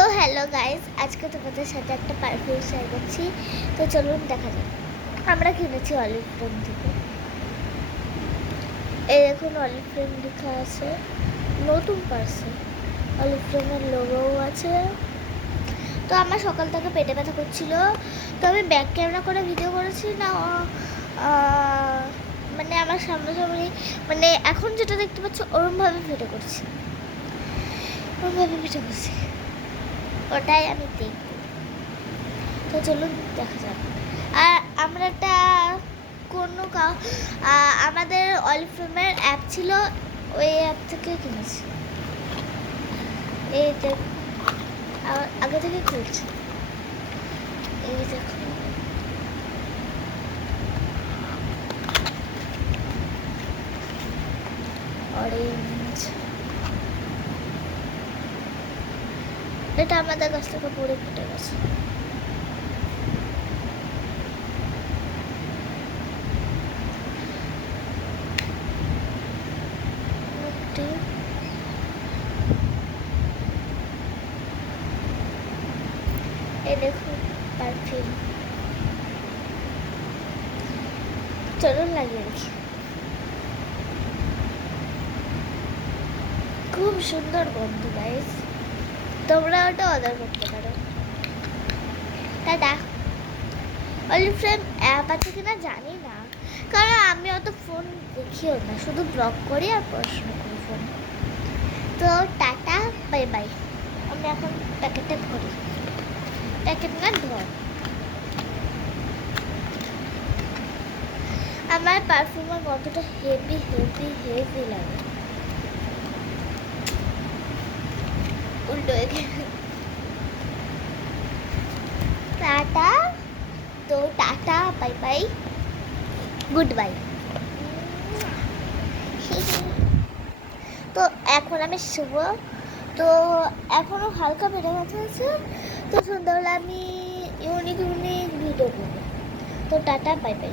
So hello guys, আজকে তোমাদের সাথে একটা পারফিউম শেয়ার করছি। তো চলুন দেখা যাক। আমরা কিনেছি অলিভ ফ্রেম থেকে। এই দেখুন অলিভ ফ্রেম লেখা আছে, নতুন পার্সেল। অলিভ ফ্রেমের লোগোও আছে। তো আমার সকাল থেকে পেটে ব্যথা করছিল, তো আমি ব্যাক ক্যামেরা করে ভিডিও করেছি না, মানে আমার সামনাসামনি, মানে এখন যেটা দেখতে পাচ্ছ ওরমভাবে ভিডিও করছি, ওরমভাবে ভিডিও করছি, ওটাই আমি দেখব। তো চলুন দেখা যাক। আর আমরা একটা কোনো আমাদের অলিভ ফ্রেমের অ্যাপ ছিল, ওই অ্যাপ থেকে কিনেছি। এই দেখ, আগে থেকে খুলছে। এই দেখো, অরেঞ্জ। এটা আমাদের গাছ থেকে পড়ে ফুটে গেছে। এই দেখুন পারফিউম, চলুন লাগিয়ে দেখি। খুব সুন্দর গন্ধ গাইস, তোমরা ওটা অর্ডার করতে পারো। টাটা। অলিভ ফ্রেম অ্যাপ আছে কিনা জানি না, কারণ আমি অত ফোন দেখিও না, শুধু ব্লগ করি আর পড়াশোনা করি ফোন। তো টাটা, বাই বাই। আমি এখন প্যাকেটটা ধরি, প্যাকেট না ধর। আমার পারফিউমের গন্ধটা হেভি হেভি হেভি লাগে। উল্টো টাটা। তো tata, bye bye, good bye. তো এখন আমি শুভ, তো এখনও হালকা পেটে ব্যথা আছে। তো সন্ধ্যাবেলা আমি ইউনিক ইউনিক ভিডিও করবো। তো টাটা, বাই বাই।